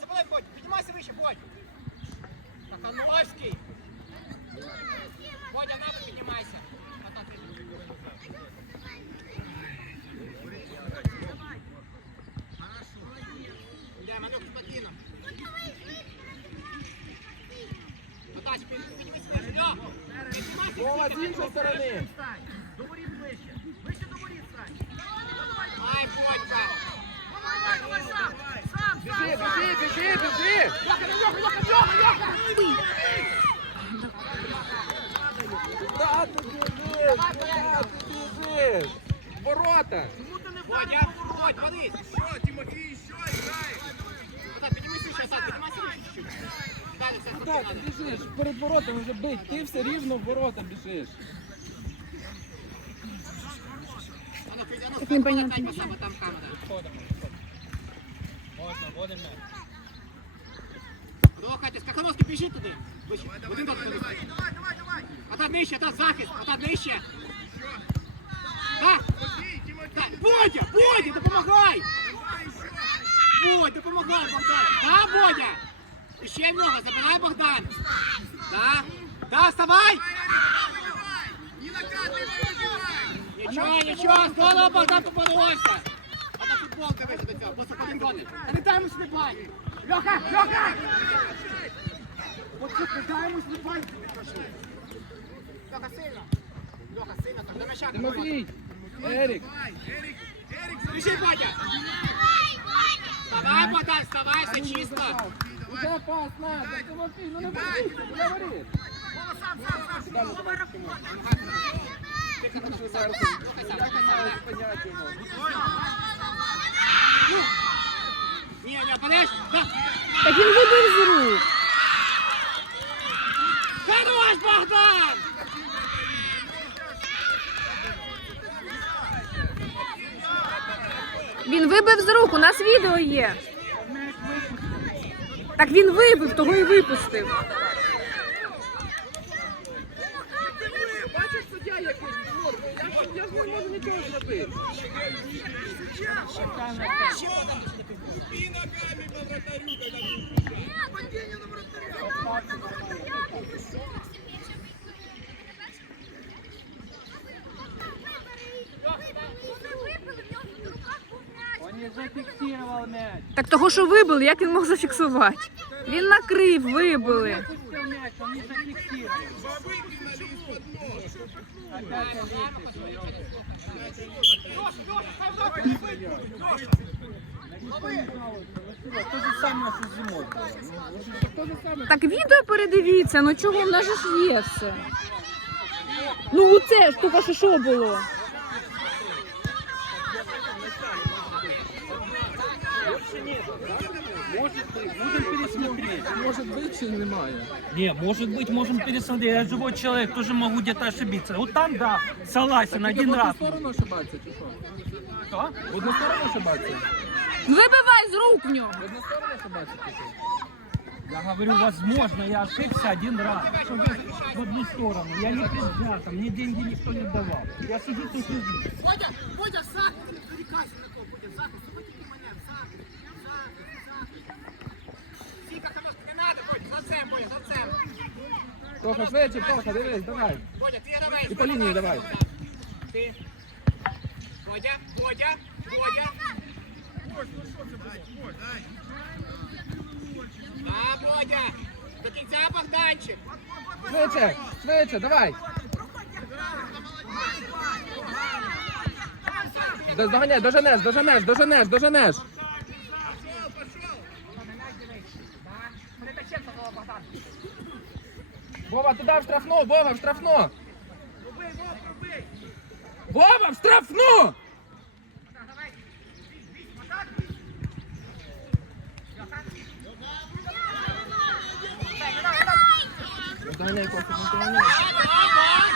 Забирай, Бодь, піднімайся вище, Бодь. Кахановський. Бодя, на, піднімайся. Отак, ти. Йдемо, Андрюх, спокійно. Отак, під- піднімайся вище. Льох, піднімайся Вова, вище, з іншої сторони. До воріт ближче. Ближче до воріт стань. Ай, Бодька. Давай, давай, сам. Сам, сам, Біжи, сам. Біжи, біжи. Куда ти біжиш? Чому ти не вдарив по воротах? подивись. Що, Тимофій, що грає? Вже бить. Ти все рівно в ворота біжиш. Ну. Рухайтесь, Кахановський, біжи туди. Вище, в один дотик туди. Давай, давай, давай. Отак нижче, отак захист, отак нижче. Так, Тимофій, Тимофій, так, Бодя, Бодя, допомагай! Бодя, допомагай, Богдан. Да, Бодя? Ще много, забирай, Богдан. Да, да, вставай! не накатуй, вибивай! Нічого, нічого, здорово, Богдан поборовся. А на футбол дивися до цього, просто один дотик. Та не дай йому сліпай. Льоха, Льоха! От що, не дай йому сліпай. Льоха, сильно. Льоха, сильно, так, до м'яча. Тимофій. Ерік. Ерік, Ерік, Біжи, Бодя. Вставай, Богдан, вставай, все чисто. Уже пас надо. Тимофій, ну не борись. Не. Вова, сам, сам, сам. Вова, його? Ні, не подеш. Да. Так він вибив з рук. Хорош, Богдан! Він вибив з рук, у нас відео є. Так він вибив, того і випустив. Бачиш, суддя який? От, Я ж я ж не можу нічого зробити. Купи ногами по вратарю, когда Падіння на вратаря. Он не зафіксував м'яч. Так того, що вибили, як він мог зафіксувати? Він накрив, вибили. Пустив м'яч, он не зафіксував. выкинули из-под ног. Опять Олег. То же саме, що зимою. То же саме. Так відео передивіться, ну чого в нас же ж є все. Ну це ж тільки що що було. Можемо пересмотреть. Може бути чи немає? Не, может быть, можем пересмотреть. Я живой человек, тоже могу где-то ошибиться. Вот там, да, согласен, один в одну сторону ошибатися чи що? Что? В одну сторону ошибатися? Вибивай з рук в нього. В одну сторону ошибатися чи що? Я говорю, возможно, я ошибся один раз. В одну сторону. Я не предвзято, мне деньги никто не давал. Я сижу тут и жду. Бодя, Бодя, захист, не відволікайся на кого, Бодя, захист, витягни мене, захист, захист, захист. Сіка, Кахановський, не надо, Бодя, за цем, Бодя, за цем. Тоха, швидше, Тоха, дивись, давай. Бодя, ти гравець. І по лінії давай. Ти. Бодя, Бодя, Бодя. Да, Бодя. До кінця Богданчик. Швидше, швидше, давай. Доганяй, доженеш, доженеш, доженеш, доженеш. Вова, туди в штрафну, Вова, в штрафну. Вова, в штрафну! Доганяй, Костя, не доганяй. Да!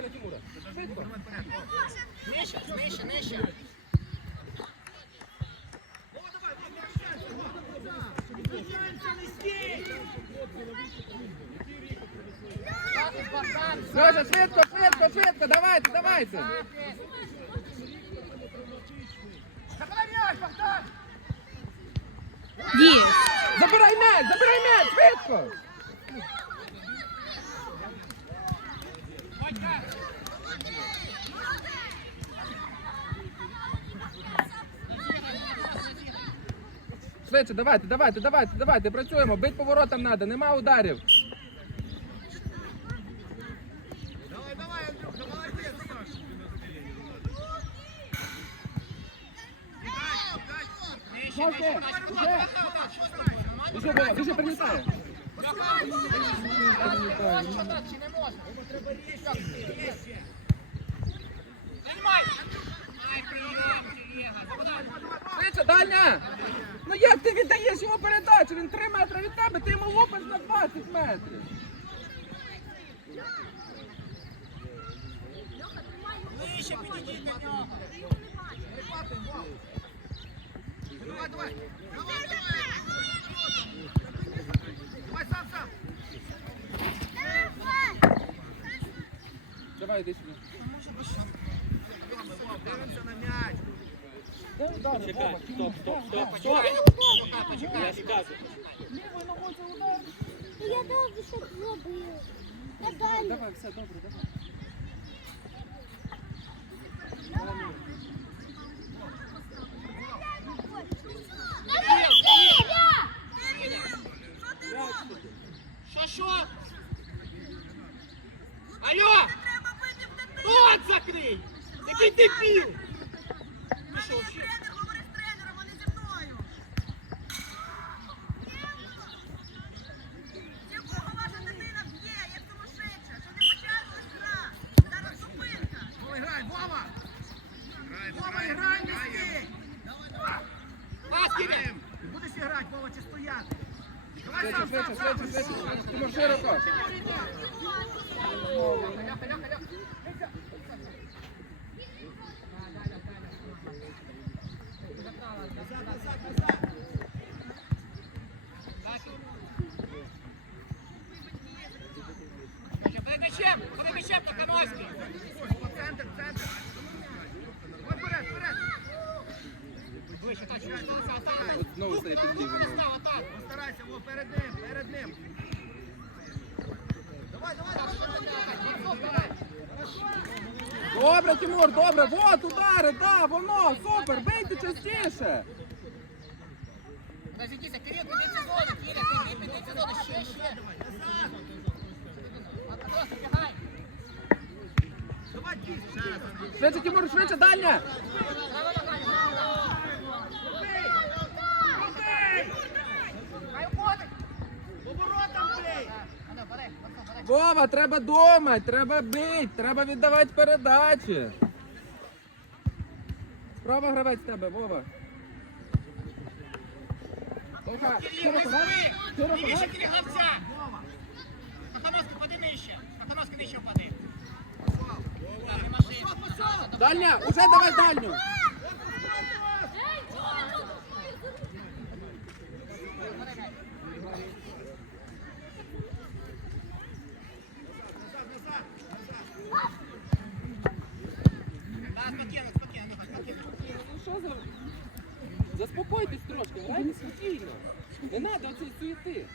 на Тимура. Нижче, нижче, нижче. Леша, швидко, швидко, швидко, давайте, давайте. Забирай м'яч, забирай м'яч, швидко. Швидше, давайте, давайте, давайте, давайте, працюємо, бить поворотом треба, нема ударів. Давай, давай, Андрюха, молодец, Саша. Шовки, вже. Біжи, Вова, біжи, прилітає. Швидше, дальня! Ну як ти віддаєш йому передачу? Він 3 метри від тебе, ти йому лупиш на 20 метрів. Ближче підійдіть до нього. Давай, давай! Давай сам, сам! Давай, іди сюди. Дивимося на м'яч! Чекай, стоп, стоп, стоп, стоп. Почекай, почекай. Я сказываю. Я довго щоб зробив. Я далі. Давай, все, добре, давай. Що, що? Алло! Рот закрий! Який дебіл! Ти що, взагалі? Тренер, говори з тренером, а не зі мною! Якого ваша дитина б'є, як сумасшедша? Що не почалась гра? Зараз зупинка! Вова, грай, Вова! Вова, грай, не стій! Пас, Киря! Будеш грати, Вова, чи стояти? Давай Швидше, сам, швидше, сам, швидше, сам! швидше. Тимур, широко. Льоха, Льоха, Льоха. Перед м'ячем! Перед м'ячем на Камоський! Центр, центр! Ой, вперед, вперед! Ближче, так, що сталося? Атака! От Знову стає під лівим. Став, атака! Постарайся, Вова, перед ним, перед ним! Давай, давай, давай, давай! Добре, добре, вот удари, да, воно, супер, бийте частіше. Кирил, піди піди, піди ще, ще. Давай, дійсно! Швидше, Тимур, швидше, дальня. Вова, треба думати, треба бити, треба віддавати передачі. Справа гравець тебе, Вова. Кириловця. Пади нижче. Кахановський нижче впади. Дальня, уже давай дальню. Так, спокійно, спокійно, спокійно. Ну що за... Заспокойтесь грайте спокійно. Не треба оцей суєти.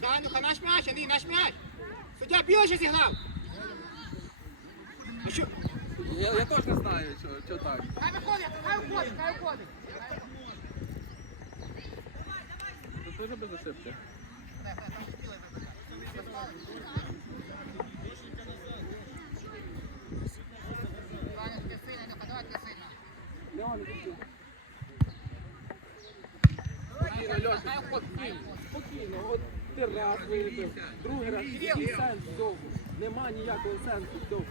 Данюха, наш м'яч, Андрій, наш м'яч. Суддя білий ще зігнав. І що? Я, я теж не знаю, що, що так. Хай виходить, хай уходить, хай уходить. Це теж без ошибки. Дай, дай, там білий вибігає. Ваня, ти сильно, Анюха, давай ти сильно. Леон, іди. Спокійно, Льоша, спокійно, спокійно. От ти раз вибив, другий раз. Який сенс довго. Нема ніякого сенсу довго.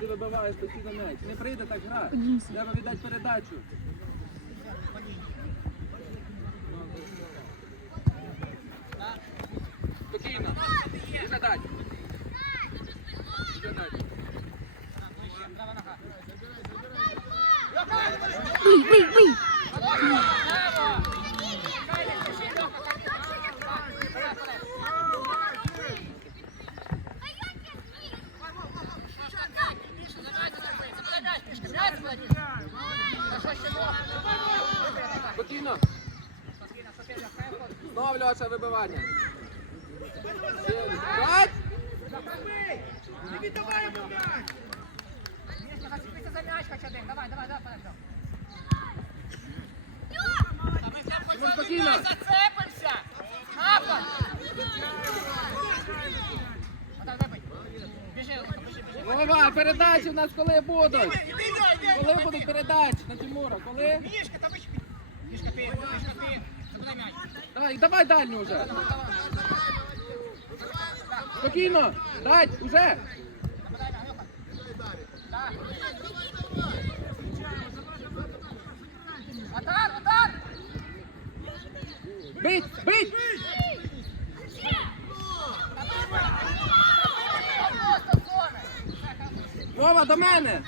Ти вибиваєш постійно м'яч. Не прийде так гра. Треба віддати передачу. Спокійно. Вже дать. Вже дать. Бий, бий, бий. Спокійно. Знов Льоша вибивання. Ще. Бать! Не віддавай йому м'яч! Давай, давай, давай, подожди. Напад! Отак, вибий. Біжи, Лука, біжи, біжи. Вова, передачі у нас коли будуть? Коли будуть передачі на Тимура? Коли? Мішка, там. Мішка, ти, мішка, ти. Давай, давай дальню вже. Спокійно. Дать, уже. Удар, удар! Бить, бить. Вова, до мене.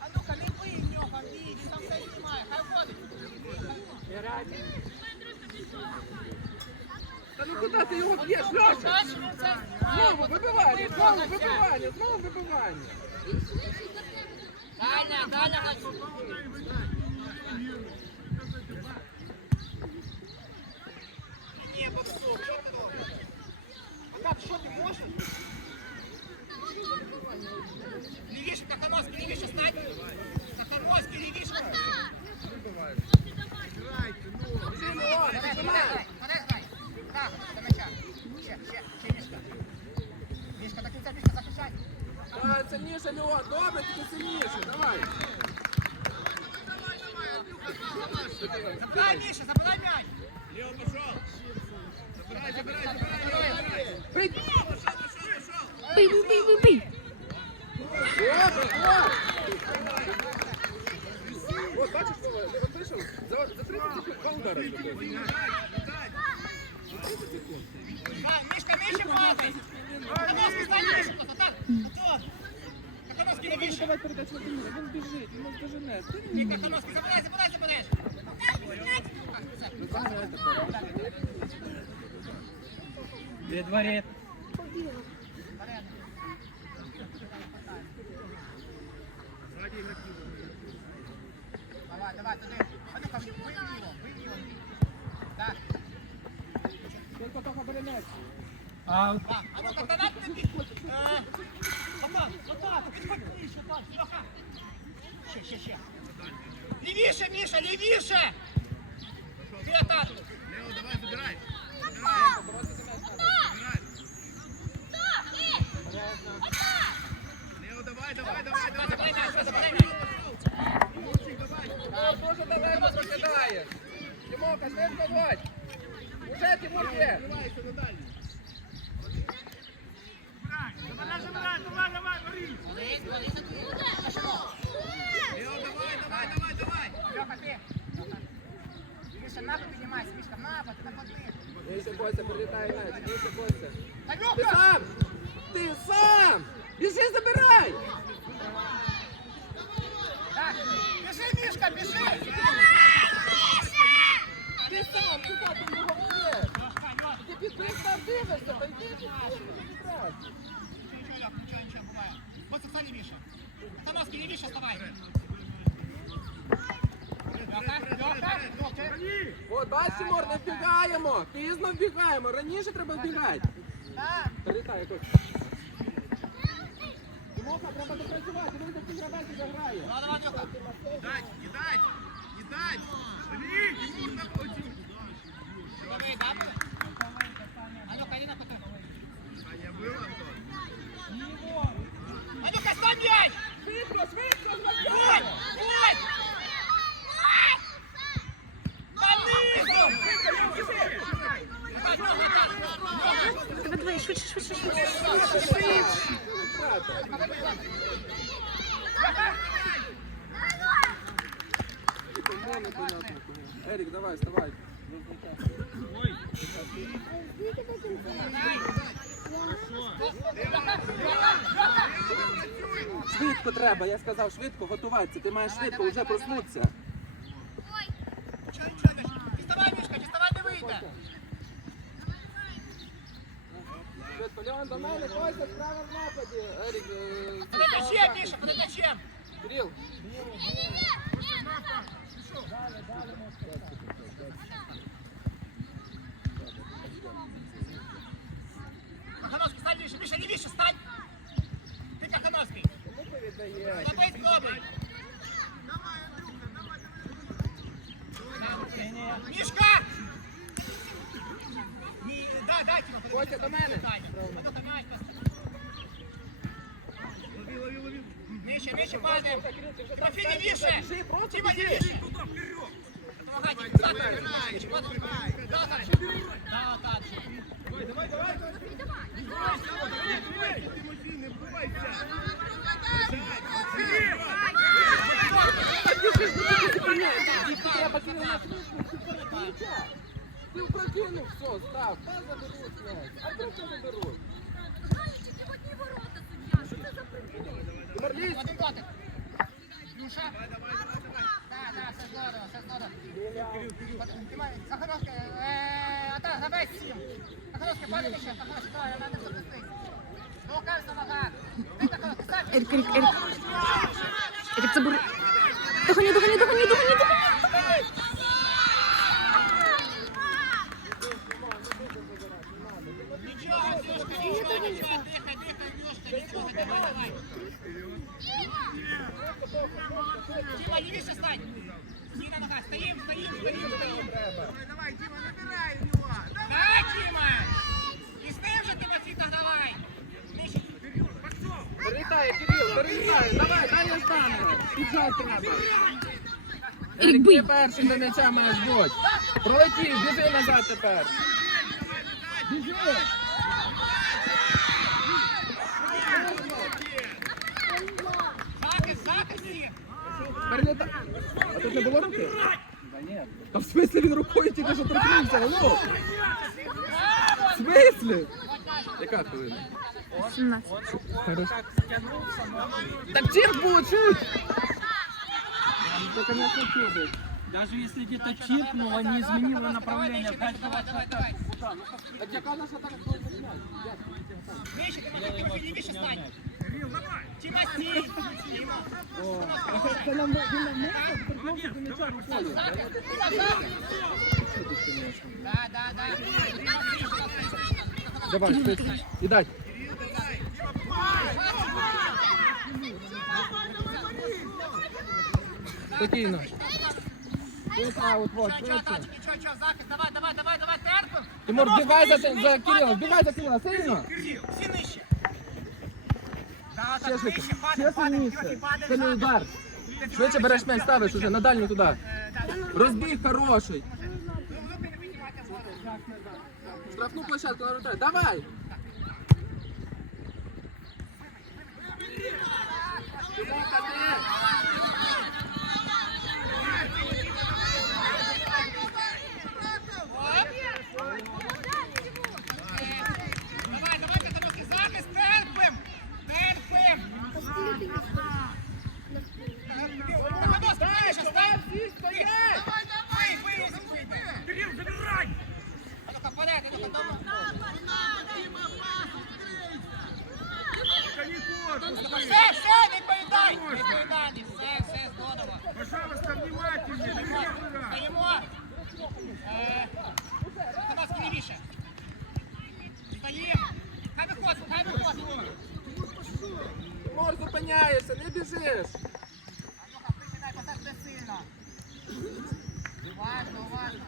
А ну-ка, не бий в нього, бій, він там все знімає, хай ходить. Та ну куди ти його б'єш, Льоша? Бачиш, він це Знову вибивання, знову вибивання, знову вибивання. Даня, Даня, Ні, боксу, що ти робиш? Отак, що ти можеш? Лівіше, Кахановський, лівіше стань. Кахановський, лівіше. Біжи, Мілон, Подай, піджимай. подай, подай. Так, до м'яча. Ще, ще, ще мішка. Мішка, до кінця, мішка, захищай. Давай, сильніше, Мілон, добре, тільки сильніше, давай. Забирай, Міша, забирай м'яч. Лео пішов! Забирай, забирай, забирай, Лео, забирай! Бить. Бий, бий, бий, бий, бий. Добре, о. От, бачиш, Вова, ти от вийшов, за, за 30 секунд два удари зробив. А, Мішка, Міша, падай. Кахановський, стань, Міша. Так, так. Лівіше. Давай передачу на Тимура, він біжить, він нас дожене. Ти Ні, Кахановський, забирай, забирай, забереш. При дворе. Давай, давай, туди. А ну-ка, вий його, вий його. Так. Тільки тільки м'яч. А А, ну-ка, та над тобі. Отак, отак, підходь ближче, так, Льоха. Ще, ще, ще. Лівіше, Міша, лівіше. Ти отак. Лео, давай, забирай! Лео, давай, давай, давай, давай! Тимока. Уже Тимур є. Давайся на дальній! Борис, Борис, а тут. А що? Лео, давай, давай, давай, давай! Льоха, ти. Льоха. Міша, напад піднімайся, Мішка, напад, напади. Більше бойся, прилітає м'яч, більше бойся. Сам! Ти забирай! Так, біжи, Мішка, біжи! Сам, куди ти його б'єш? Ти підбіг там. Це лівіше. Кахановський, лівіше вставай. От бачиш, Тимур, не вбігаємо. Пізно вбігаємо, раніше треба вбігати. Прилітай якось. Тимоха, треба допрацювати, він такий гравець заграє. Давай, давай, Льоха. Дать, не дать! Не дать! Блин, Тимур, на очень! Давай, давай. А Льоха, іди на куту. А я был, Антон? А Льоха, стань м'яч! Швидко, швидко, Ой, ой! Та низом! Давай, швидше, швидше, швидше. Ерік, давай, вставай. Швидко треба, я сказав швидко готуватися. Ти маєш швидко вже проснутися. Діставай, Мішка, діставай, не вийде. Швидко, Леон, до мене, Костя, справа в нападі. Ерік, е, Под м'ячем, Міша, под м'ячем. Кирил. Кахановський, стань лівіше. Міша, лівіше, стань. Ти Кахановський. Тобой спробуй. Мішка! Ні, да, дай, Тіма, подивись. Костя, до мене. Потім м'яч просто. Нижче, нижче, падаємо. Тимофій, лівіше. Тіма, лівіше. Допомагай, Тіма, так. Да, так же. Да, так же. Треба, Кирил, на швидко. Ти опрокинув, все, став. Та заберуть. А вдруг не заберуть? Один дотик. Люша. Да, да, все здорово, все здорово. Тримай, Захаровська, е, а так, гравець сім. Захаровська, падай ще, Захаровська, давай, вона не запустить. Рукався нога. Ти, Захаровська, стань. Ерік, Ерік, Ерік. Ерік, забери. Догані, першим до м'яча маєш бути. Пролетів, біжи назад тепер. Біжи. Захист, захист всіх. Перелітай. А тут не було руки? Та в смислі він рукою тільки що торкнувся, ну? В смислі? Яка хвилина? 17. Хорошо. Так чим получить? Ну, конечно, чудо. Даже если где-то чиркнуло, не изменило направление. Опять Давай, давай, давай. Так яка наша так Нижче, Тимофій, Тимофій, лівіше стань. Тіма, стій. Тіма. Це нам він нам не торкнувся до м'яча рукою. Да, да, да. Давай, швидко. І дай. Спокійно. Захист. Давай, давай, давай, давай, терпим. Тимур, бігай за, за Кирилла, бігай за Кирилла, сильно. Всі нижче. Да, так, нижче, падай, падай, падай, захист. удар. Швидше береш м'яч, ставиш уже на дальню туди. Е, да. Розбіг хороший. Ну, вгору. Штрафну площадку на вратаря. Давай. Давай, давай, Катановський, захист, терпим. Терпим. Катановський, нижче, стань. Давай, давай, бий, бий. Кирил, забирай. А ну-ка, вперед, а ну-ка, дома. Все, все, не відповідай! Не відповідай, все, все, здорово. Пожалуйста, внимательнее. Стоїмо. Е, Катановський лівіше. Стоїмо. Хай виходить, хай виходить. Тимур, зупиняєшся, не біжиш. Ну-ка, починай, посадь не сильно. Уважно, уважно.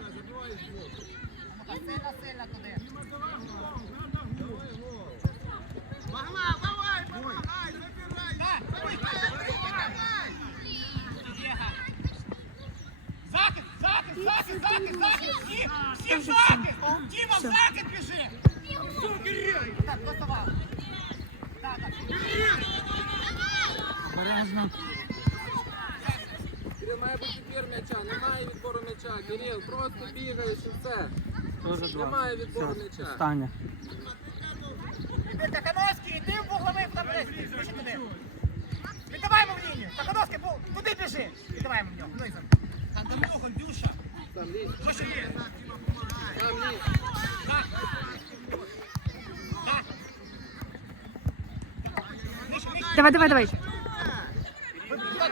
А ну-ка, сильно, сильно туди. Могла, давай, помогай, забирай. Так, Єга. Захист, захист, захист, захист, захист. Всі, всі в захист. Діма, в захист біжи. Так, доставав. Можна. Кирил має бути відбір м'яча, немає відбору м'яча. Кирил, просто бігаєш і все. Тоже два. Немає відбору Все, м'яча. Іди, Тахановський, іди в вугловий таблиці. Біжи туди. Віддавай йому в лінію. Тахановський, бу- туди біжи. Віддавай йому в нього. Низом. Там допомогу, Дюша. Там лізь, Що є? там лізь. Давай, давай, давай. Так,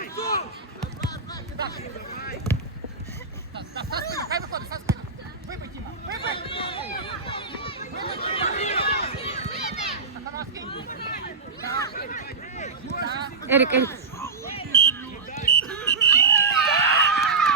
так,